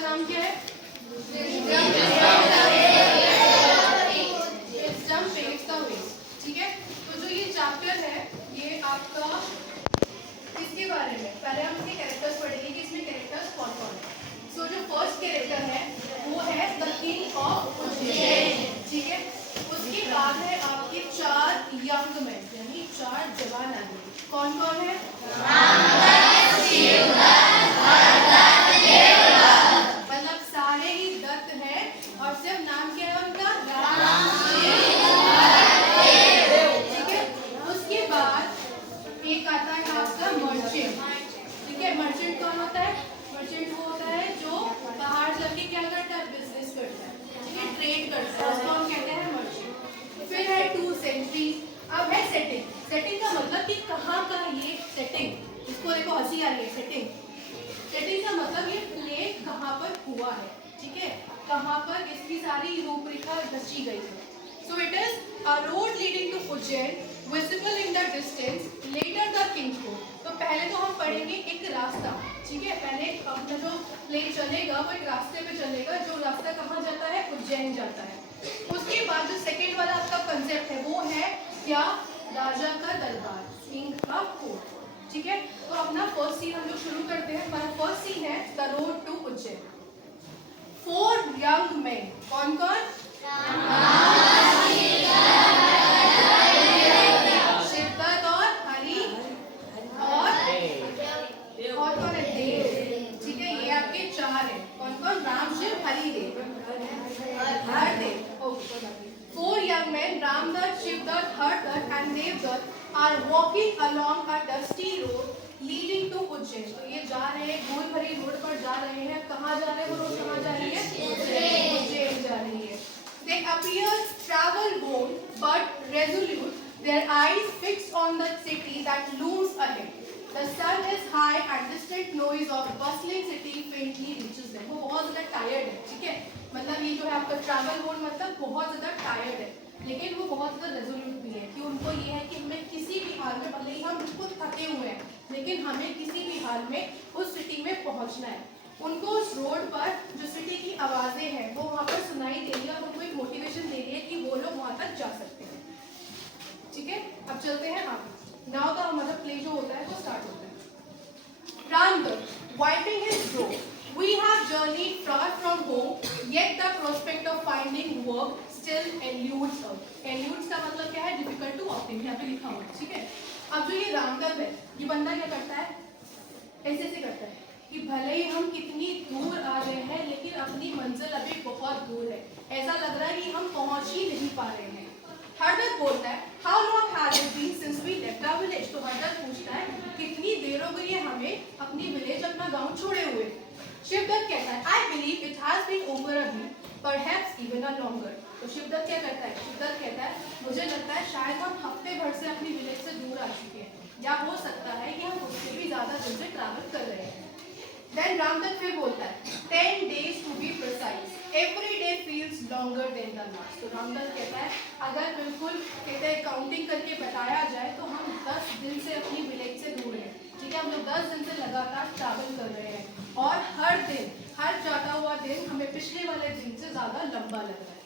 का नाम क्या है? ठीक है, तो जो ये चैप्टर है ये आपका इसके बारे में पहले हम इसके कैरेक्टर्स पढ़ेंगे कि इसमें कैरेक्टर्स कौन कौन है। सो जो फर्स्ट कैरेक्टर है वो है द किंग ऑफ उज्जैन। ठीक है, उसके बाद है आपके 4 यंग मैन यानी 4 जवान आदमी। कौन कौन है? मतलब सारे ही दत्त हैं और सिर्फ नाम क्या है उनका? ठीक है, उसके बाद एक आता है आपका मर्चेंट। ठीक है, मर्चेंट कौन होता है? मर्चेंट वो होता है जो बाहर जाके क्या करता है? बिजनेस करता है। ठीक है, ट्रेड करता है, उसको हम कहते हैं मर्चेंट। फिर है 2 सेंट्रीज। अब है सेटिंग। सेटिंग का मतलब कि कहाँ का ये सेटिंग, इसको देखो हंसी आ रही है। सेटिंग का मतलब ये प्लेस कहाँ पर हुआ है। ठीक है, कहाँ पर इसकी सारी रूपरेखा रची गई है। So it is a road leading to Ujjain, visible in the distance. Later the king को। तो पहले तो हम पढ़ेंगे एक रास्ता। ठीक है, पहले अपना जो प्लेन चलेगा वो एक रास्ते पे चलेगा, जो रास्ता कहाँ जाता है? उज्जैन जाता है। उसके बाद जो सेकेंड वाला आपका कंसेप्ट है वो है क्या? राजा का दरबार, किंग का कोर्ट। ठीक है, तो अपना फर्स्ट सीन हम लोग शुरू करते हैं। हमारा फर्स्ट सीन है the road to Ujjain. 4 young man. कौन कौन? शिवदत्त और हरि और कौन है? देव। ठीक है, ये आपके 4 है। कौन कौन? Ram, Shiv, Hari, Dev. Okay, 4 young men, Ramdutt, Shivdutt, Hardutt and Devdutt are walking along a dusty road leading to Ujjain. तो ये जा रहे हैं धूल भरी रोड पर जा रहे हैं। कहाँ जा रहे हैं? वो रोड कहाँ जा रही है? उज्जैन जा रही है। They appear travel worn but resolute, their eyes fixed on the city that looms ahead. The sun is high and distant noise of bustling city faintly reaches them. वो बहुत ज़्यादा tired है। ठीक है, मतलब ये जो है आपका ट्रैवल मोड मतलब बहुत ज़्यादा टायर्ड है, लेकिन वो बहुत ज़्यादा रेजोल्यूट भी है कि उनको ये है कि हमें किसी भी हाल में, भले ही हम बिल्कुल थके हुए हैं, लेकिन हमें किसी भी हाल में उस सिटी में पहुंचना है। उनको उस रोड पर जो सिटी की आवाज़ें हैं वो वहाँ पर सुनाई दे रही है और उनको एक मोटिवेशन दे रही है कि वो लोग वहाँ तक जा सकते हैं। ठीक है, अब चलते हैं आगे। नाउ का हमारा प्ले जो होता है वो स्टार्ट होता है। Ramdutt, wiping his brow. We have journeyed far from home, yet the prospect of finding work still eludes us. Eludes का मतलब क्या है? Difficult to obtain, यहाँ पे लिखा हुआ है। ठीक है, अब जो ये रामदत्त है, ये बंदा क्या करता है? ऐसे करता है कि भले ही हम कितनी दूर आ गए हैं, लेकिन अपनी मंजिल अभी बहुत दूर है। ऐसा लग रहा है कि हम पहुंच ही नहीं पा रहे हैं। हरदत्त बोलता है, How long has it been since we left our village? तो हरदत्त पूछता है, कितनी देर हो गई है हमें अपनी विलेज, अपना गांव छोड़े हुए। शिवदत्त कहता है, I believe it has been over a week, perhaps even a longer. तो शिवदत्त क्या करता है? शिवदत्त कहता है, मुझे लगता है शायद हम हफ्ते भर से अपनी विलेज से दूर आ चुके हैं, या हो सकता है कि हम उससे भी ज्यादा दिन से ट्रैवल कर रहे हैं। Then रामदत्त फिर बोलता है, 10 days to be precise. Every day feels longer than the last. तो रामदत्त कहता है, अगर बिल्कुल कहते हैं काउंटिंग करके बताया जाए तो हम 10 दिन से अपनी विलेज से दूर हैं। ठीक है, हम लोग 10 दिन से लगातार ट्रैवल कर रहे हैं और हर दिन, हर जाता हुआ दिन हमें पिछले वाले दिन से ज्यादा लंबा लग रहा है।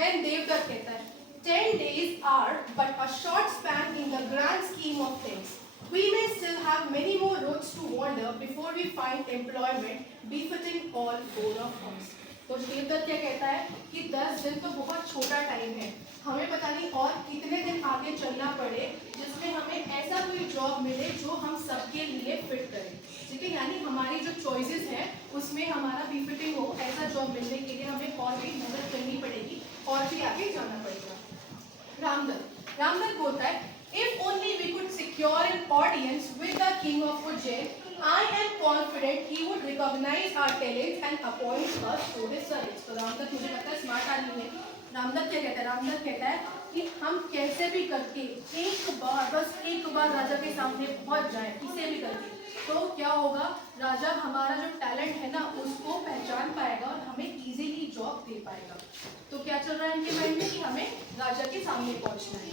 Then देवदत्त कहता है, 10 days are but a short span in the grand scheme of things. We may still have many more roads to wander before we find employment befitting all 4 of us. तो देवदत्त क्या कहता है कि 10 दिन तो बहुत छोटा टाइम है, हमें पता नहीं और कितने दिन आगे चलना पड़े जिसमें हमें ऐसा कोई जॉब मिले जो हम सबके लिए फिट करे। ठीक है, यानी हमारी जो चॉइसेस हैं उसमें हमारा बीफिटिंग हो, ऐसा जॉब मिलने के लिए हमें और भी मेहनत करनी पड़ेगी और भी आगे जाना पड़ेगा। रामदत्त बोलता है, If only we could secure an audience with the king of Ujjain, I am confident he would recognize our talents and appoint us to his service. तो रामदत्त मुझे लगता है स्मार्ट आदमी है। रामदत्त क्या कहता है? रामदत्त कहता है कि हम कैसे भी करके बस एक बार राजा के सामने पहुंच जाए, किसे भी करके, तो क्या होगा? राजा हमारा जो टैलेंट है ना उसको पहचान पाएगा और हमें इजीली जॉब दे पाएगा। तो क्या चल रहा है इनके माइंड में कि हमें राजा के सामने पहुंचना है।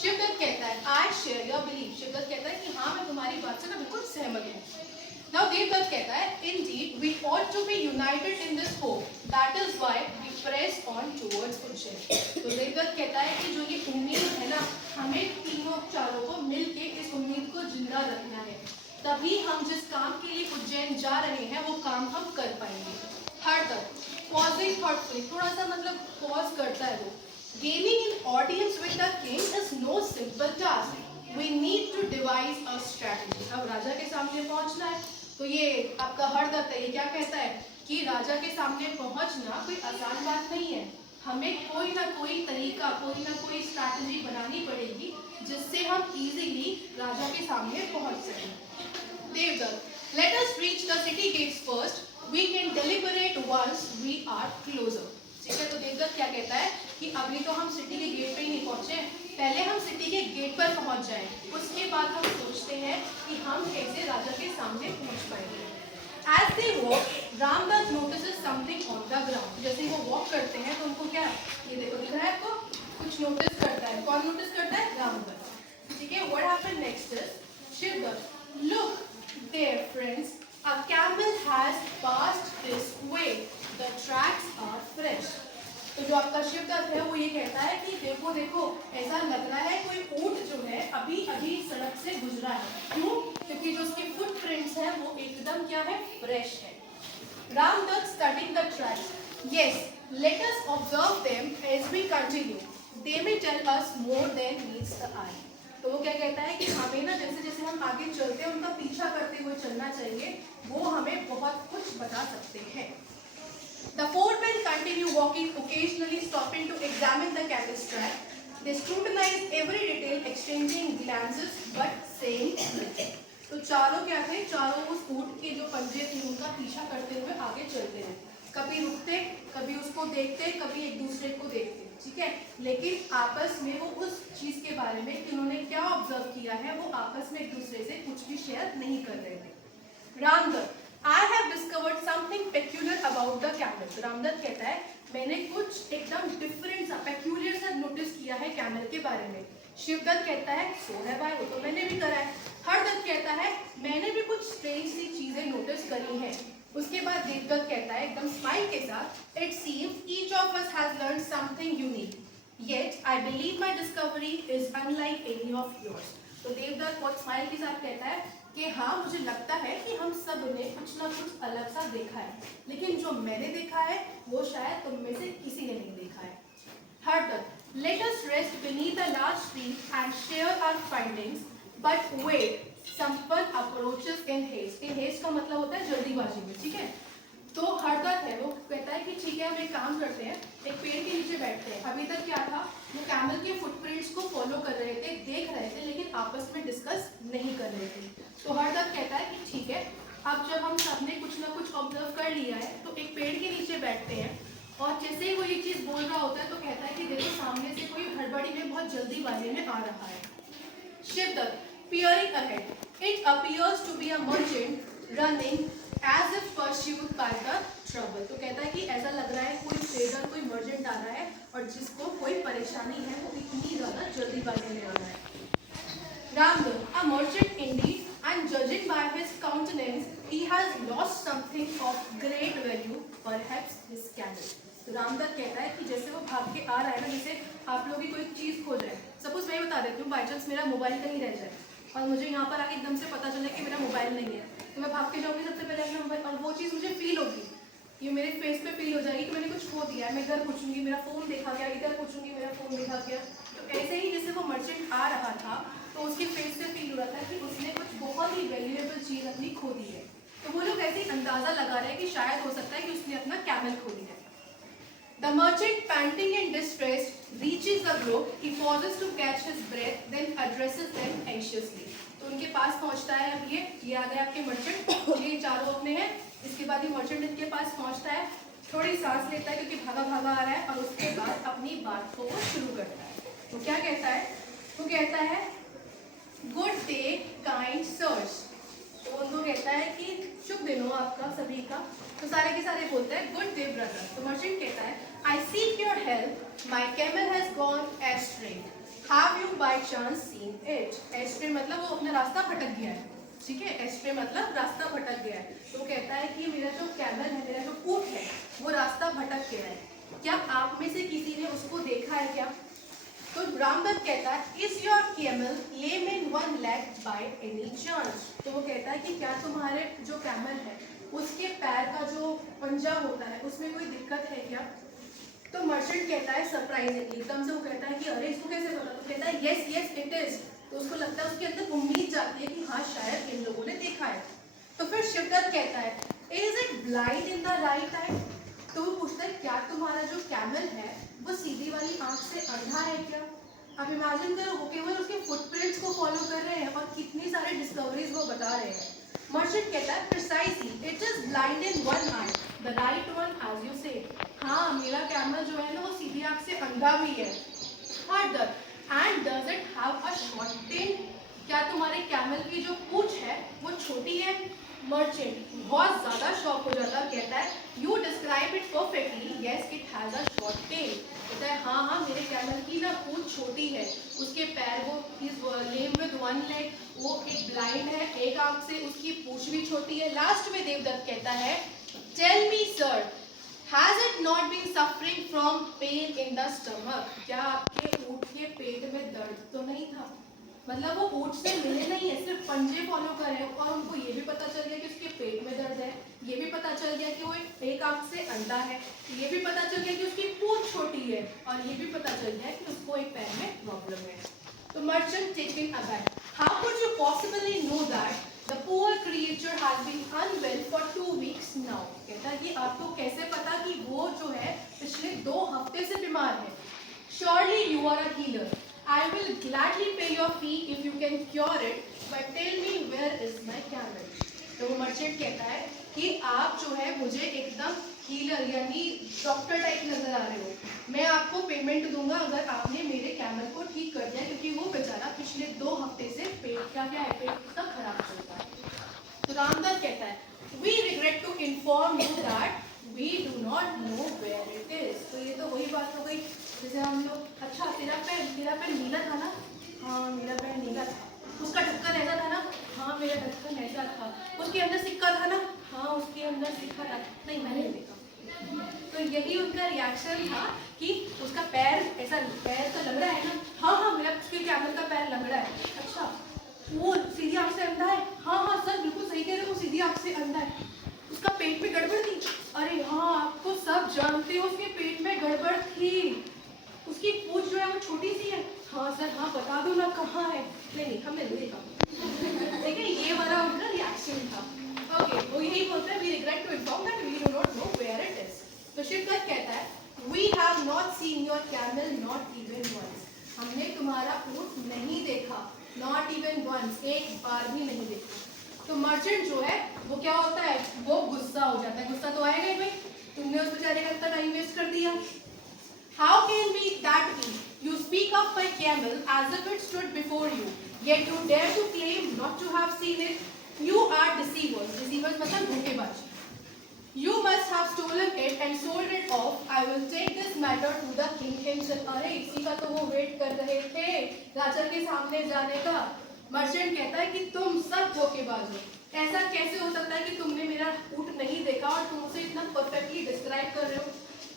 शिवदत्त कहता है, I share your belief. Shivdatt कहता है कि हाँ, मैं तुम्हारी बात से ना बिल्कुल सहमत हूँ। Now देवदत्त कहता है, indeed we ought to be united in this hope. That is why we press on towards Ujjain. तो देवदत्त कहता है कि जो ये उम्मीद है ना, हमें तीनों चारों को मिलके इस उम्मीद को जिंदा रखना है. तभी हम जिस काम के लिए उज्जैन जा रहे हैं वो काम हम कर पाएंगे. हरदत्त pausing thoughtfully, थोड़ा सा मतलब पॉज करता है वो. Gaining an audience with the king is no simple task. We need to devise a strategy. अब राजा के सामने पहुंचना है, तो ये आपका हरदत्त है, ये क्या कहता है कि राजा के सामने पहुंचना कोई आसान बात नहीं है. हमें कोई ना कोई तरीका, कोई ना कोई स्ट्रैटेजी बनानी पड़ेगी जिससे हम इजीली राजा के सामने पहुंच सकें. Devdutt, let us reach the city gates first. We can deliberate once we are closer. ठीक है, तो देवदत्त क्या कहता है कि अभी तो हम सिटी के गेट पे ही नहीं पहुंचे, पहले हम सिटी के गेट पर पहुंच जाएं, उसके बाद हम सोचते हैं कि हम कैसे राजा के सामने पहुंच पाएंगे. As they walk, Ramdatt notices something on the ground. जैसे वो वॉक करते हैं तो उनको क्या, ये देखो दिख रहा है आपको, कुछ नोटिस करता है. कौन नोटिस करता है? रामदत्त. ठीक है, what happened next is Shivdatt, look there friends, a camel has passed this way. The tracks are fresh. तो जो आपका शिवदत्त है वो ये कहता है कि देखो देखो, ऐसा लग रहा है कोई ऊंट जो है अभी अभी सड़क से गुजरा है. क्यों? क्योंकि जो उसके फुटप्रिंट्स हैं वो एकदम क्या है, फ्रेश है. Ramdatt studying the tracks. Yes, let us observe them as we continue. They may tell us more than meets the eye. तो वो क्या कहता है कि हमें ना जैसे जैसे हम आगे चलते हैं उनका पीछा करते हुए चलना चाहिए, वो हमें बहुत कुछ बता सकते हैं. The four men continue walking, occasionally stopping to examine the camel's track. They scrutinize every detail, exchanging glances but saying nothing. तो चारों क्या थे, चारों उस ऊंट के जो पंजे थे उनका पीछा करते हुए आगे चलते रहे. कभी रुकते, कभी उसको देखते, कभी एक दूसरे को देखते. ठीक है, लेकिन आपस में वो उस चीज के बारे में कि उन्होंने क्या ऑब्जर्व किया है वो आपस में एक दूसरे से कुछ भी शेयर नहीं कर रहे थे. Ramdatt, I have discovered something peculiar about the camel. Ramdatt कहता है मैंने कुछ एकदम डिफरेंट सा, पेक्यूलियर सा नोटिस किया है कैमल के बारे में. शिवदत्त कहता है सो है भाई, वो तो मैंने भी करा है. हरदत्त कहता है मैंने भी कुछ स्ट्रेंज सी चीजें नोटिस करी हैं. उसके बाद देवदत्त कहता है एकदम स्माइल के साथ, It seems each of us has learned something unique. Yet I believe my discovery is unlike any of yours. तो देवदत्त बहुत स्माइल के साथ कहता है कि हाँ मुझे लगता है कि हम सब ने कुछ ना कुछ अलग सा देखा है, लेकिन जो मैंने देखा है वो शायद तुम में से किसी ने नहीं देखा है. Hardatt, let us rest beneath a large tree and share our findings, but wait, someone approaches in haste. In haste का मतलब होता है जल्दीबाजी में. ठीक है, तो हरदत्त है वो कहता है कि ठीक है हम एक काम करते हैं, एक पेड़ के नीचे बैठते हैं. अभी तक क्या था, वो कैमल के फुटप्रिंट्स को फॉलो कर रहे थे, देख रहे थे, लेकिन आपस में डिस्कस नहीं कर रहे थे. तो हरदत्त कहता है कि ठीक है, अब जब हम सबने कुछ ना कुछ ऑब्जर्व कर लिया है तो एक पेड़ के नीचे बैठते हैं. और जैसे ही वो ये चीज़ बोल रहा होता है तो कहता है कि देखो सामने से कोई हड़बड़ी में बहुत जल्दीबाजी में आ रहा है. Shivdatt, peering ahead, it appears to be a merchant running as if pursued by the trouble. तो कहता है कि ऐसा लग रहा है कोई ट्रेडर, कोई मर्चेंट आ रहा है और जिसको कोई परेशानी है, वो इतनी ज़्यादा जल्दीबाजी में आ रहा है. Ramdatt, a merchant indeed, and judging by his countenance, he has lost something of great value, perhaps his camel. तो रामदत्त कहता है कि जैसे वो भाग के आ रहा है ना, जैसे आप लोग की कोई चीज़ खो जाए. सपोज मैं बता देती हूँ, बाई चांस मेरा मोबाइल कहीं रह जाए और मुझे यहाँ पर आके एकदम से पता चले कि मेरा मोबाइल नहीं है, तो मैं भाग के जाऊँगी सबसे पहले अपना मोबाइल, और वो चीज़ मुझे फील होगी, ये मेरे फेस पे फील हो जाएगी कि मैंने कुछ खो दिया है. मैं इधर पूछूंगी मेरा फ़ोन देखा गया, इधर पूछूंगी मेरा फ़ोन देखा गया. तो ऐसे ही जैसे वो मर्चेंट आ रहा था तो उसके फेस पे फील हो रहा था कि उसने कुछ बहुत ही वैल्यूएबल चीज़ अपनी खो दी है. तो वो लोग ऐसे ही अंदाज़ा लगा रहे हैं कि शायद हो सकता है कि उसने अपना कैमल खो दिया है. The merchant, panting and distressed, reaches the group. He pauses to catch his breath, then addresses them anxiously. तो उनके पास पहुंचता है. अब ये आ गए आपके मर्चेंट, ये चारों अपने हैं. इसके बाद ये मर्चेंट इनके पास पहुंचता है, थोड़ी सांस लेता है क्योंकि भागा भागा आ रहा है, और उसके बाद अपनी बात को वो शुरू करता है. तो क्या कहता है, वो कहता है गुड डे काइंड सर्स. तो उनको कहता है कि शुभ दिन हो आपका सभी का. तो सारे के सारे बोलते हैं गुड डे ब्रदर. तो मर्चेंट कहता है आई seek your help, my camel has gone ashtray, have you by chance seen it. Ashtray मतलब वो अपना रास्ता भटक गया है. ठीक है, एस्ट्रे मतलब रास्ता भटक गया है। तो कहता है कि मेरा जो कैमल है, मेरा जो ऊँट है, वो रास्ता भटक गया है। क्या आप में से किसी ने उसको देखा है क्या? तो रामदत्त कहता है is your camel lame in one leg by any chance. तो वो कहता है कि क्या तुम्हारे जो कैमल है उसके पैर का जो पंजा होता है उसमें कोई दिक्कत है क्या? तो मर्चेंट कहता है सरप्राइजिंगली, एकदम से वो कहता है कि अरे इसको कैसे पता? तो कहता है यस यस इट इज। तो उसको लगता है, उसके अंदर उम्मीद जाती है कि हाँ शायद इन लोगों ने देखा है। तो फिर शिवदत्त कहता है is it blind in the right I. तो वो पूछता है क्या तुम्हारा जो कैमल है वो सीधी वाली आंख से अंधा है क्या? अब इमेजिन करो, वो केवल उसके फुटप्रिंट्स को फॉलो कर रहे हैं और कितनी सारे डिस्कवरीज वो बता रहे हैं। मर्चेंट कहता है precisely it is blind in one eye, the right one as you say. हाँ, मेरा कैमल जो है ना वो सीधी आंख से अंधा भी है। Further, and does it have a short tail. क्या तुम्हारे कैमल की जो पूंछ है वो छोटी है? मर्चेंट बहुत ज्यादा शॉक हो जाता है, कहता है you describe it perfectly, yes it has a short tail. कहता है हाँ हाँ, मेरे कैमल की ना पूंछ छोटी है, उसके पैर, वो is lame with one leg, वो एक ब्लाइंड है, एक आंख से उसकी पूंछ भी छोटी है। लास्ट में देवदत्त कहता है tell me sir, has it not been suffering from pain in the stomach. क्या आपके ऊँट के पेट में दर्द तो नहीं था? मतलब वो ऊँट से मिले नहीं है, सिर्फ पंजे फॉलो करे और उनको ये भी पता चल गया कि उसके पेट में दर्द है, ये भी पता चल गया कि वो एक आंख से अंधा है, ये भी पता चल गया कि उसकी पूंछ छोटी है, और ये भी पता चल गया कि उसको एक पैर में प्रॉब्लम है। तो merchant taken aback, how could you possibly know that the poor creature has been unwell for 2 weeks now. कहता है कि आपको कैसे पता कि वो जो है पिछले 2 हफ्ते से बीमार है? Surely you are a healer. I will gladly pay your fee if you can cure it, but tell me where is my camel? तो वो मर्चेंट कहता है कि आप जो है मुझे एकदम हीलर यानी डॉक्टर टाइप नजर आ रहे हो, मैं आपको पेमेंट दूंगा अगर आपने मेरे कैमल को ठीक कर दिया, क्योंकि वो बेचारा पिछले 2 हफ्ते से पेट क्या है, पेट उसका खराब चलता है। तो रामदत्त कहता है we regret to inform you that we do not know where it is. तो ये तो वही बात हो गई, जैसे हम लोग, अच्छा तेरा पैर नीला था ना? हाँ मेरा पैर नीला था। उसका ढक्कन ऐसा था ना? हाँ मेरा ढक्कन ऐसा था। उसके अंदर सिक्का था ना? हाँ उसके अंदर सिक्का था। नहीं मैंने नहीं देखा। तो यही उनका रिएक्शन था कि उसका पैर ऐसा, पैर तो लंगड़ा है ना? हाँ हाँ मेरा उसके कैमल का पैर लंगड़ा है। अच्छा वो सीधी आंख से अंधा है? हाँ हाँ सर बिल्कुल सही कह रहे हो, वो सीधी आंख से अंधा है। उसका पेट में गड़बड़ थी? अरे हाँ आपको सब जानते हो उसके पेट में गड़बड़ थी। उसकी पूंछ जो है वो छोटी सी है? हाँ सर हाँ बता दो ना कहाँ है? नहीं हमने नहीं देखा। ठीक है, ये वाला उनका रिएक्शन था। ओके, वो यही बोलता है we regret to inform that we do not know where it is. तो शिवदत्त कहता है we have not seen your camel not even once. हमने तुम्हारा ऊँट नहीं देखा, नॉट इवन वंस, एक बार भी नहीं देखा। तो मर्चेंट जो है वो क्या होता है, वो गुस्सा हो जाता है। गुस्सा तो आएगा ही भाई, तुमने उस बेचारे का इतना टाइम वेस्ट कर दिया। How can be that be? You speak of my camel as if it stood before you, yet you dare to claim not to have seen it. You are deceivers. Deceivers मतलब धोखेबाज। You must have stolen it and sold it off. I will take this matter to the king himself. अरे इसी का तो वो wait कर रहे थे, राजा के सामने जाने का। मर्चेंट कहता है कि तुम सब धोखेबाज हो। ऐसा कैसे हो सकता है कि तुमने मेरा ऊँट नहीं देखा और तुम उसे इतना परफेक्टली डिस्क्राइब कर रहे हो?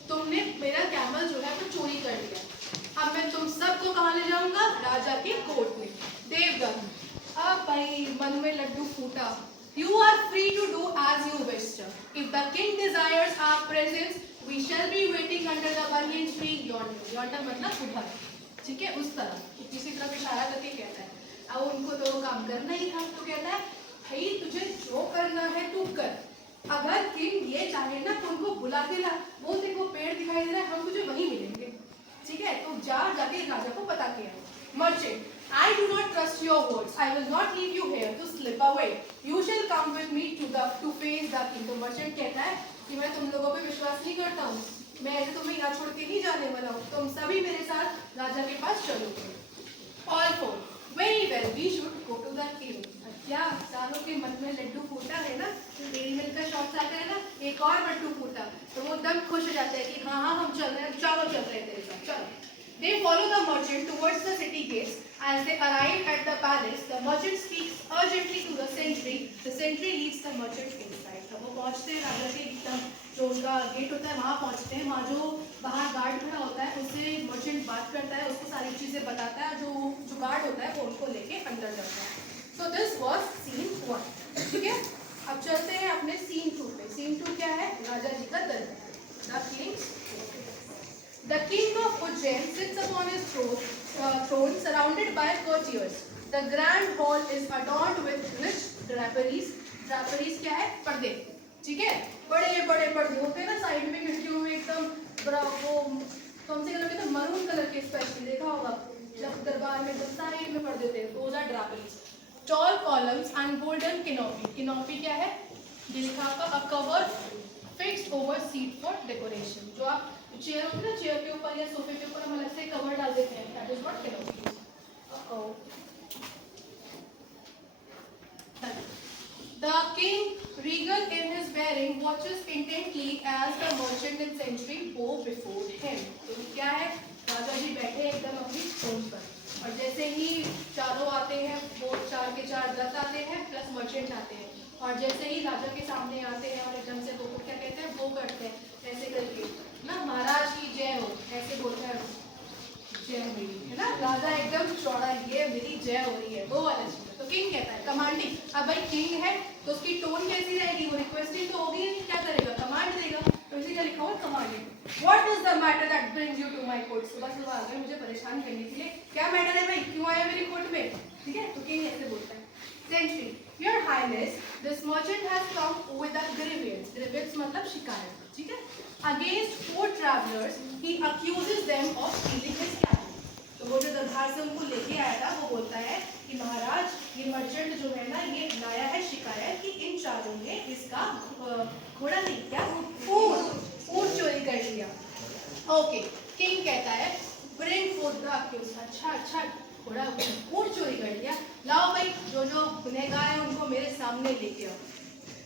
तुमने मेरा कैमल जो है वो चोरी कर लिया। अब मैं तुम सबको कहाँ ले जाऊंगा? राजा के कोर्ट में। देवदत्त, अब भाई मन में लड्डू फूटा। You are free to do as you wish. If the king desires our presence, we shall be waiting under the banyan tree yonder. Yonder मतलब उधर, ठीक है, उस तरफ, किसी तरफ इशारा करके कहता है। अब उनको तो काम करना ही था, तो कहता है भाई तुझे जो करना है तू कर। अगर किंग ये चाहे ना तो उनको बुला के ला, बोल देखो पेड़ दिखाई दे रहा है, हम तुझे वहीं मिलेंगे, ठीक है? तो जाके राजा को बता के आओ। Merchant, I do not trust your words. I will not leave you here to slip away. You shall come with me to face the king. तो मर्चेंट कहता है कि मैं तुम लोगों पे विश्वास नहीं करता हूँ, मैं ऐसे तुम्हें यहाँ छोड़ के नहीं जाने वाला हूँ, तुम सभी मेरे साथ राजा के पास चलोगे। All four, very well, we should go to the king. क्या चारों के मन में लड्डू फूटा है ना? डेरी मिल्क का शॉट आता है ना, एक और लड्डू फूटा, तो वो एकदम खुश हो जाते हैं कि हाँ हाँ हम चल रहे हैं, चलो चल रहे हैं तेरे साथ, चलो। They follow the merchant towards the city gates. As they arrive at the palace, the merchant speaks urgently to the sentry. The sentry leads the merchant inside. तो वो पहुंचते हैं राजा के एकदम जो उनका गेट होता है वहाँ पहुंचते हैं. वहाँ जो बाहर गार्ड खड़ा होता है उससे मर्चेंट बात करता है, उसको सारी चीज़ें बताता है. जो गार्ड होता है वो उनको लेके अंदर जाता है. So this was scene 1. ठीक है. अब चलते हैं अपने scene 2 पे. Scene 2 क्या है? राजा जी का दरबार. The king's The king of Ujjain sits upon his throne surrounded by courtiers. The grand hall is adorned with rich draperies. Draperies क्या है? पर्दे. ठीक है. बड़े बड़े पर्दे होते हैं ना साइड में खिड़कियों में एकदम बड़ा वो कौन से कलर के? तो मरून कलर के स्पेशली देखा होगा जब दरबार में तो साइड में पर्दे होते हैं. Those are draperies. Tall columns and golden canopy. Canopy क्या है? ये लिखा होगा a cover fixed over seat for decoration. जो आप चेयर होती है ना, चेयर के ऊपर या सोफे के ऊपर हम अलग से कवर डाल देते हैं. That is what canopy. The king, regal in his bearing, watches intently as the merchant and sentry bow before him. तो क्या है? राजा जी बैठे एकदम अपनी थ्रोन पर और जैसे ही चारों आते हैं वो 4 के 4 दत्त आते हैं प्लस मर्चेंट आते हैं और जैसे ही राजा के सामने आते हैं और एकदम से वो क्या कहते हैं? वो करते हैं ऐसे करके ना, महाराज की जय हो ऐसे बोलते हैं. जय मेरी है ना. राजा एकदम चौड़ा, ये मेरी जय हो रही है, वो वाला चीज. तो किंग कहता है कमांडिंग. अब भाई किंग है तो उसकी टोन कैसी रहेगी? वो रिक्वेस्टिंग तो होगी नहीं, क्या करेगा? कमांड देगा. तो इसी का लिखा हुआ commanding. What is the matter that brings you to my court? सुबह सुबह आ गए मुझे परेशान करने के लिए. क्या मैटर है भाई? क्यों आए मेरी कोर्ट में? ठीक है. तो किंग ऐसे बोलता है. Sentry, Your Highness, this merchant has come with a grievance. Grievance मतलब शिकायत. ठीक है. Against 4 travelers, he accuses them of stealing his cattle. तो वो जो दरबार से उनको लेके आया था वो बोलता है कि महाराज ये मर्चेंट जो है ना ये लाया है शिकायत कि इन चारों ने इसका घोड़ा नहीं क्या ऊंट चोरी कर लिया. ओके. किंग कहता है bring forth the accused. अच्छा घोड़ा ऊंट चोरी कर लिया. लाओ भाई जो गुनहगार है उनको मेरे सामने लेके आओ.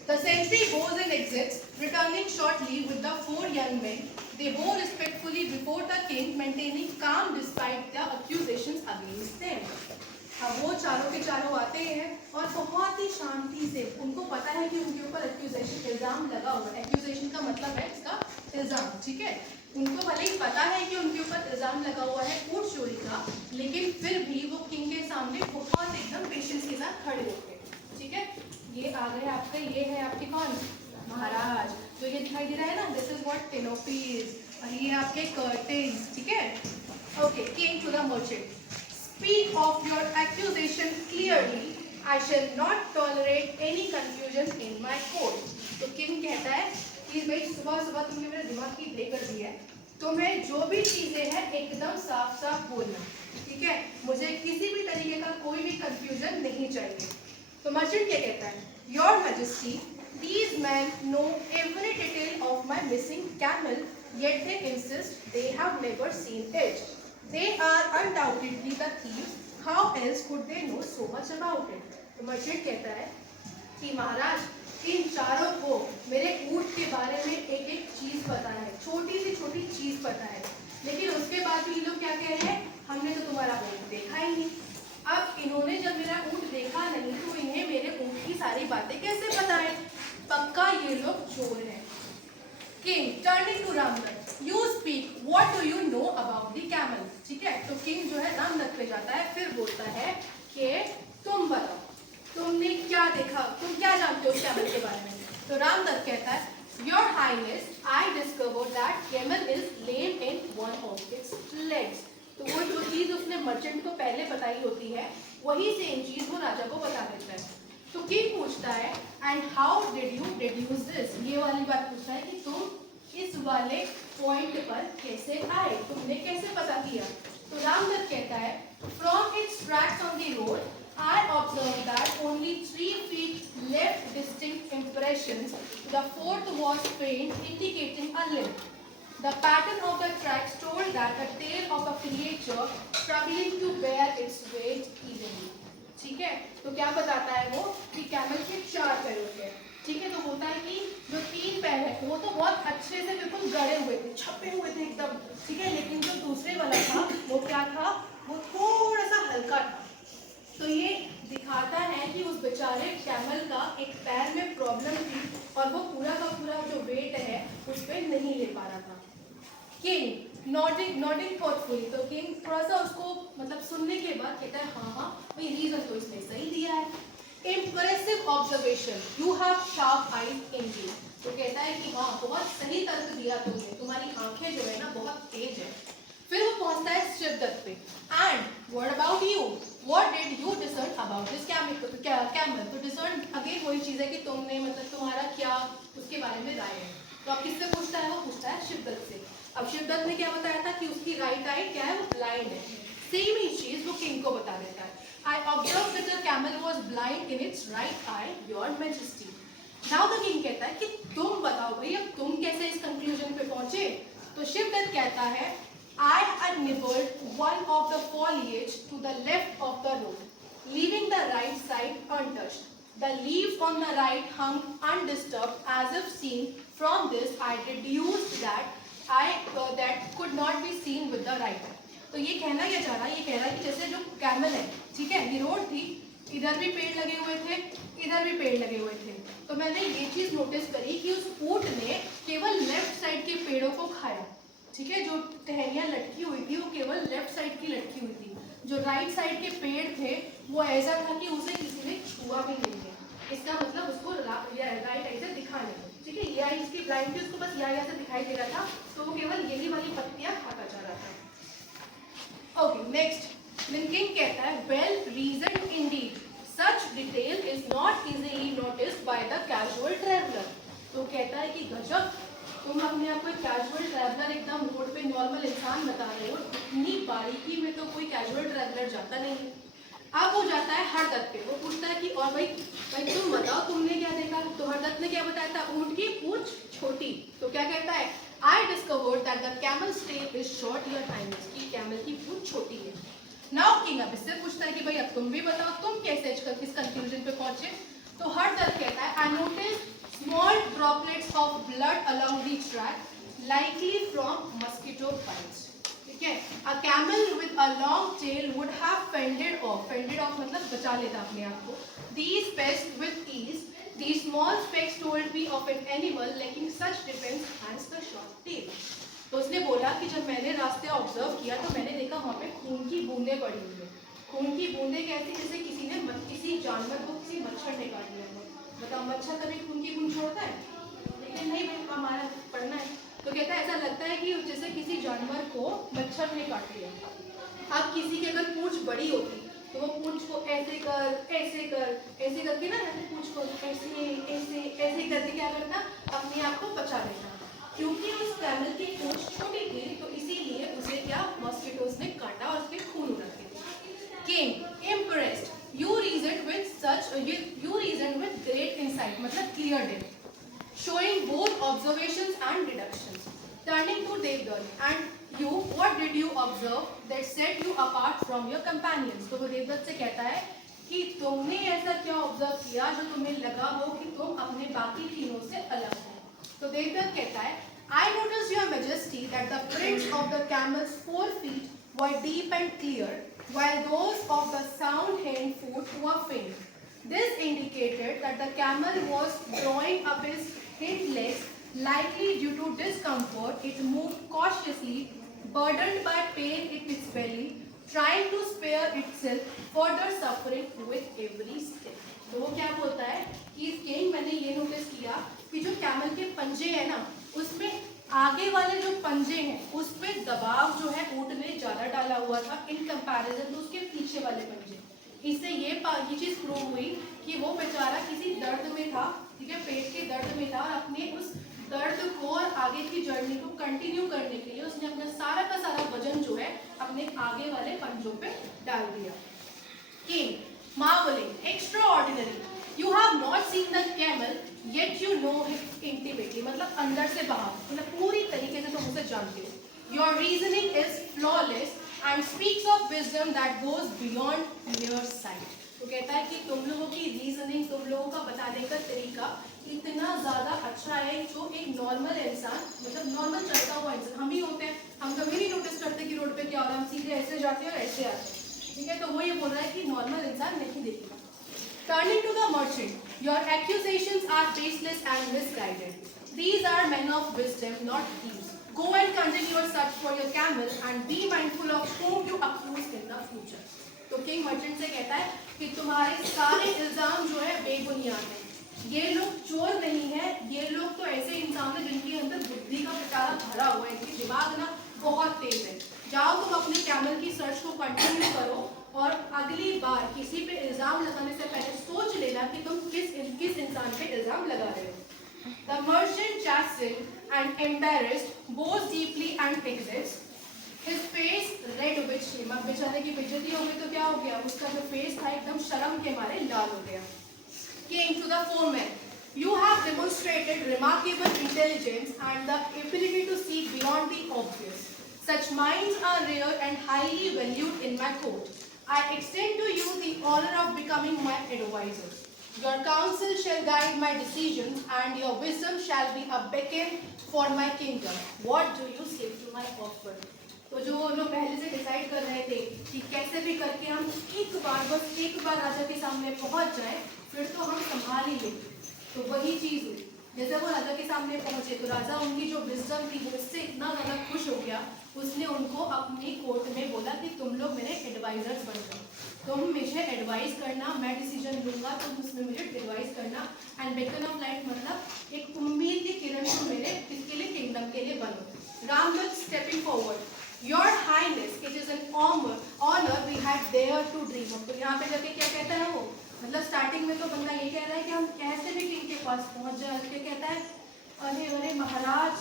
The sentry goes and exits, returning shortly with the 4 young men. They bow respectfully before the king, maintaining calm despite the accusations against them. अब वो चारों के चारों आते हैं और बहुत ही शांति से, उनको पता है कि उनके ऊपर एक्यूजेशन इल्जाम लगा हुआ है. एक्यूजेशन का मतलब है इसका इल्जाम. ठीक है. उनको भले ही पता है कि उनके ऊपर इल्जाम लगा हुआ है ऊंट चोरी का, लेकिन फिर भी वो किंग के सामने बहुत एकदम पेशेंस के साथ खड़े होते हैं. ठीक है. ये आ गए आपके, ये है आपके कौन? महाराज. तो ये दिखाई दे रहा है ना, दिस इज व्हाट कैनोपीज. और ये आपके कर्टेन्स. ठीक है. Okay. King to the merchant. Speak of your accusation clearly. I shall not tolerate any confusion in my court. तो किंग कहता है कि भाई सुबह सुबह तुमने मेरे दिमाग की ब्रेक कर दी है. तुम्हें जो भी चीजें हैं एकदम साफ साफ बोलना. ठीक है. मुझे किसी भी तरीके का कोई भी कंफ्यूजन नहीं चाहिए. तो मर्चेंट क्या कहता है? Your Majesty, these men know every detail of my missing camel, yet they insist they have never seen it. They are undoubtedly the thieves. How else could they know so much about it? तो merchant कहता है कि महाराज इन चारों को मेरे ऊंट के बारे में एक एक चीज पता है, छोटी से छोटी चीज पता है, लेकिन उसके बाद भी ये लोग क्या कह रहे हैं? हमने तो तुम्हारा ऊंट देखा ही नहीं. अब इन्होंने जब मेरा ऊंट देखा नहीं तो इन्हें मेरे ऊंट की सारी बातें कैसे पता है? पक्का ये लोग चोर हैं. King turning to Ramdatt. You speak. What do you know about the camel? ठीक है. तो किंग जो है रामदत्त पे जाता है, फिर बोलता है कि तुम बताओ तुमने क्या देखा, तुम क्या जानते हो कैमल के बारे में? तो रामदत्त कहता है your highness, I discover that camel is lame in one of its legs. तो वो जो चीज उसने मर्चेंट को पहले बताई होती है वही सेम चीज वो राजा को बता देता है. तो किंग पूछता है and how did you deduce this? ये वाली बात पूछता है कि तुम इस वाले पॉइंट पर कैसे आए, तुमने कैसे पता किया? तो रामदत्त कहता है from its tracks on the road I observed that only 3 feet left distinct impressions. The 4th was faint, indicating a limp. The pattern of the tracks told that the tail of a creature struggling to bear its weight evenly. ठीक है. तो क्या बताता है वो कि camel के 4 पैर होते हैं. ठीक है. तो होता है कि जो 3 पैर है वो तो बहुत अच्छे से बिल्कुल गड़े हुए थे, छपे हुए थे एकदम. ठीक है. लेकिन जो दूसरे वाला था वो क्या था? वो थोड़ा सा हल्का था। तो ये दिखाता है कि उस बेचारे कैमल का एक पैर में प्रॉब्लम थी और वो पूरा का पूरा जो वेट है उस पर नहीं ले पा रहा था। किंग नॉटिंग थॉटफुली, तो किंग थोड़ा सा उसको मतलब सुनने के बाद कहता है हाँ हाँ भाई रीजन तो इसने सही दिया है। Impressive observation, you have sharp eyes Indeed, तो कहता है कि हाँ बहुत सही तर्क दिया तुमने, तुम्हारी आंखें जो है ना बहुत तेज है। फिर वो पहुंचता है शिवदत्त पे, and what about you, what did you discern about this camel, तो डिसर्न अगेन वही चीज है कि तुमने मतलब तुम्हारा क्या उसके बारे में राय है। तो अब किससे पूछता है, वो पूछता है शिवदत्त से। अब शिवदत्त ने क्या बताया था कि उसकी राइट आई क्या है, वो ब्लाइंड है। सेम ही चीज वो किंग को बता देता है। I observed that the camel was blind in its right eye, your majesty. Now the king कहता है कि तुम बताओ भैया तुम कैसे इस कंक्लूजन पे पहुंचे। तो शिवदत्त कहता है I had nibbled one of the foliage to the left of the road, leaving the right side untouched. The leaves on the right hung undisturbed, as if seen from this I deduced that could not be seen with the right eye. तो ये कहना क्या चाह रहा है, ये कह रहा है कि जैसे जो कैमल है, ठीक है, ये रोड थी, इधर भी पेड़ लगे हुए थे, इधर भी पेड़ लगे हुए थे, तो मैंने ये चीज नोटिस करी कि उस ऊंट ने केवल लेफ्ट साइड के पेड़ों को खाया, ठीक है, जो टहनियां लटकी हुई थी वो केवल लेफ्ट साइड की लटकी हुई थी, जो राइट साइड के पेड़ थे वो ऐसा था कि उसे किसी ने छुआ भी नहीं है। इसका मतलब उसको राइट आई से दिखा नहीं, ठीक है, ये आई इसकी ब्लाइंड थी, उसको बस यहाँ से दिखाई दे रहा था, तो वो केवल यही वाली पत्तियां खाता जा रहा था। ओके नेक्स्ट, लिंकिंग कहता है well reason indeed, such detail is not easily noticed by the casual traveller. तो कहता है कि गजब, तुम अपने आप को कैजुअल ट्रैवलर एकदम रोड पे नॉर्मल इंसान बता रहे हो, इतनी बारीकी में तो कोई कैजुअल ट्रैवलर जाता नहीं है। अब वो जाता है हरदत्त पे, वो पूछता है कि और भाई तुम बताओ तुमने क्या देखा। तो हरदत्त ने क्या बताया था, ऊंट की पूंछ छोटी। तो क्या कहता है, I discovered that the camel's tail is short, your highness, कि कैमल की पूंछ छोटी है। Now king अब इससे पूछता है कि भाई अब तुम भी बताओ तुम कैसे इस कंक्लूजन पे पहुंचे। तो हरदत्त कहता है I noticed small droplets of blood along the track, likely from mosquito bites. ठीक है, a camel with a long tail would have fended off मतलब बचा लेता अपने आप को, these pests with ease. These small specks told me of an animal lacking such defense hence the short tail. तो उसने बोला कि जब मैंने रास्ते ऑब्जर्व किया तो मैंने देखा वहाँ पे खून की बूंदें पड़ी हुई है। खून की बूंदें कैसी, जैसे किसी ने किसी जानवर को किसी मच्छर ने काट लिया हो। बताओ मच्छर कभी खून की बूंद छोड़ता है, लेकिन नहीं भाई हमारा पढ़ना है। तो कहता है ऐसा लगता है कि जैसे किसी जानवर को मच्छर ने काट लिया। अब किसी की अगर पूंछ बड़ी होती तो वो पूंछ को ऐसे करके ना ऐसे पूंछ को ऐसे करके क्या करता, अपने आप को बचा लेता। क्योंकि उस कैमल की पूंछ छोटी थी तो इसीलिए उसे क्या मॉस्किटोज ने काटा और उसके खून उड़ाते थे। King impressed, you reasoned with great insight, मतलब clear depth, showing both observations and deductions. Turning to Devdutt, and you, what did you observe that set you apart from your companions? तो वो देवदत्त से कहता है कि तुमने ऐसा क्या ऑब्जर्व किया जो तुम्हें लगा हो कि तुम अपने बाकी तीनों से अलग हो। तो देवदत्त कहता है I noticed your majesty that the prints of the camel's 4 feet were deep and clear, while those of the sound hind foot were faint. This indicated that the camel was drawing up his hind legs. Likely due to discomfort, it moved cautiously, burdened by pain in its belly, trying to spare itself further suffering with every step. तो वो क्या बोलता है कि king मैंने ये notice किया कि जो कैमल के पंजे हैं ना, उसमें आगे वाले जो पंजे हैं उस पे दबाव जो है ऊंट ने ज्यादा डाला हुआ था इन कंपैरिजन टू उसके पीछे वाले पंजे। इससे ये चीज प्रूव हुई कि वो बेचारा किसी दर्द में था, ठीक है, पेट के दर्द में था, और अपने उस दर्द को और आगे की जर्नी को कंटिन्यू करने के लिए उसने अपना सारा का सारा वजन जो है अपने आगे वाले पंजों पे डाल दिया। King marveling, extraordinary, you have not seen the camel yet you know him intimately, मतलब अंदर से बाहर, मतलब पूरी तरीके से तुम उसे जानते हो। Your reasoning is flawless and speaks of wisdom that goes beyond mere sight. तो कहता है कि तुम लोगों की रीजनिंग, तुम लोगों का बताने का तरीका इतना ज़्यादा अच्छा है जो एक नॉर्मल इंसान, मतलब नॉर्मल चलता हुआ इंसान हम ही होते हैं, हम कभी नहीं नोटिस करते कि रोड पे क्या हो रहा है, हम सीधे ऐसे जाते हैं और ऐसे आते हैं। ठीक है, तो वो ये बोल रहा है कि नॉर्मल इंसान नहीं देखेगा। Turning to the merchant, your accusations are baseless and misguided. These are men of wisdom, not thieves. Go and continue your search for your camel and be mindful of whom you accuse in the future. तो king merchant से कहता है कि तुम्हारे सारे इल्जाम जो है बेबुनियाद है, ये लोग चोर नहीं है, ये लोग तो ऐसे इंसान हैं जिनके अंदर बुद्धि का पिटारा भरा हुआ है, इनकी दिमाग ना बहुत तेज है। जाओ तुम अपनी कैमल की सर्च को कंटिन्यू करो और अगली बार किसी पे इल्जाम लगाने से पहले सोच लेना कि तुम किस इंसान पे इल्जाम लगा रहे हो। The merchant chastened and embarrassed both deeply and exits. His face red with shame. अब बेचारे की बेइज्जती हो गई तो क्या हो गया, उसका जो फेस था एकदम शर्म के मारे लाल हो गया। Came to the foreman. You have demonstrated remarkable intelligence and the ability to see beyond the obvious. Such minds are rare and highly valued in my court. I extend to you the honor of becoming my advisor. Your counsel shall guide my decisions, and your wisdom shall be a beacon for my kingdom. What do you say to my offer? तो जो लोग पहले से decide कर रहे थे कि कैसे भी करके हम बस एक बार राजा के सामने पहुंच जाए, फिर तो हम संभाल ही लेंगे, तो वही चीज़ हुई। जैसे वो राजा के सामने पहुंचे तो राजा उनकी जो विजडम थी वो इससे इतना ज़्यादा खुश हो गया, उसने उनको अपनी कोर्ट में बोला कि तुम लोग मेरे एडवाइजर्स बन जाओ, तुम मुझे एडवाइस करना, मैं डिसीजन लूँगा, तुम उसमें मुझे एडवाइस करना। एंड बेकन ऑफ लाइट मतलब एक उम्मीद की किरण को मेरे इसके लिए किंगडम के लिए बनो। Ramdut stepping forward, your highness it is an honour we had dare to dream of. तो यहाँ पे जाके क्या कहता है वो, मतलब स्टार्टिंग में तो बंदा ये कह रहा है कि हम कैसे भी किंग के पास पहुंच जाए, उसके कहता है अरे अरे महाराज,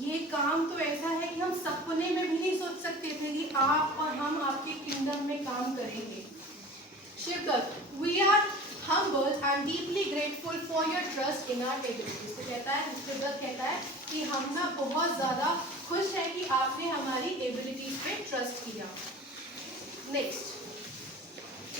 ये काम तो ऐसा है कि हम सपने में भी नहीं सोच सकते थे कि आप और हम आपके किंगडम में काम करेंगे। Shivdatt, we are humble and deeply grateful for your trust in our abilities. तो कहता है, शिवदत्त कहता है कि हम ना बहुत ज़्यादा खुश हैं कि आपने हमारी एबिलिटीज पे ट्रस्ट किया। नेक्स्ट,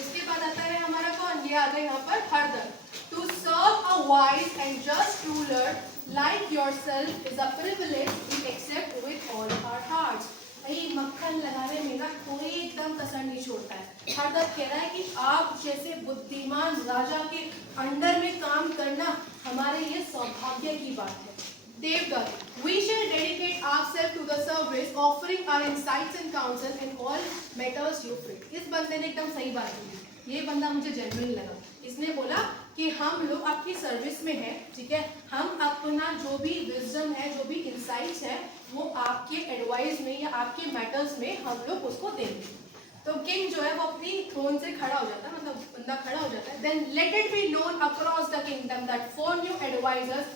इसके बाद आता है हमारा कौन, ये आ गया यहाँ पर हरदर। To serve a wise and just ruler like yourself is a privilege we accept with all our hearts. भाई मक्खन लगाने में ना कोई एकदम कसर नहीं छोड़ता है। हरदर कह रहा है कि आप जैसे बुद्धिमान राजा के अंडर में काम करना हमारे लिए सौभाग्य की बात है। Devdutt, we shall dedicate ourselves to the service, offering our insights and counsel in all matters you fit. इस बंदे ने एकदम सही बात की, ये बंदा मुझे जेन्युइन लगा। इसने बोला कि हम लोग आपकी सर्विस में हैं, ठीक है, हम अपना जो भी विजडम है, जो भी इंसाइट्स है, वो आपके एडवाइस में या आपके मैटर्स में हम लोग उसको देंगे। तो किंग जो है वो अपनी थ्रोन से खड़ा हो जाता है, मतलब बंदा खड़ा हो जाता है। Then let it be known across the kingdom that 4 new advisors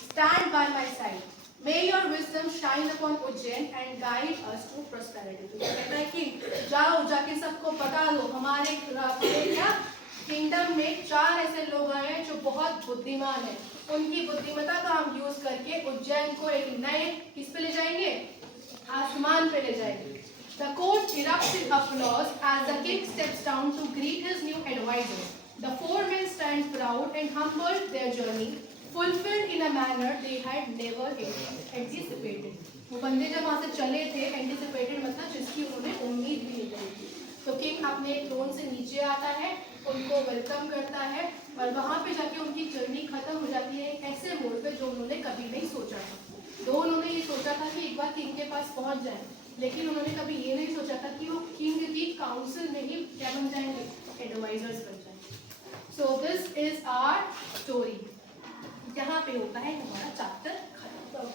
stand by my side. May your wisdom shine upon Ujjain and guide us to prosperity. तो कहता है कि जाओ जाके सबको बता दो हमारे क्या किंगडम में 4 ऐसे लोग आए हैं जो बहुत बुद्धिमान हैं, उनकी बुद्धिमत्ता का हम यूज करके उज्जैन को एक नए किस पे ले जाएंगे, आसमान पे ले जाएंगे। The court erupts in applause as the king steps down to greet his new advisor. The 4 men stand proud and humbled their journey, fulfilled in a manner they had never anticipated. वो बंदे जब वहाँ से चले थे, anticipated मतलब जिसकी उन्होंने उम्मीद भी नहीं करी थी। तो किंग अपने थ्रोन से नीचे आता है, उनको वेलकम करता है और वहाँ पे जाके उनकी जर्नी खत्म हो जाती है ऐसे मोड़ पे जो उन्होंने कभी नहीं सोचा था। तो उन्होंने ये सोचा था कि एक बार किंग के पास पहुँच जाए, लेकिन उन्होंने कभी ये नहीं सोचा था कि वो किंग की काउंसिल में ही क्या बन जाएंगे, एडवाइजर्स बन जाएंगे। So this is our story. यहाँ पे होता है हमारा चैप्टर खत्म।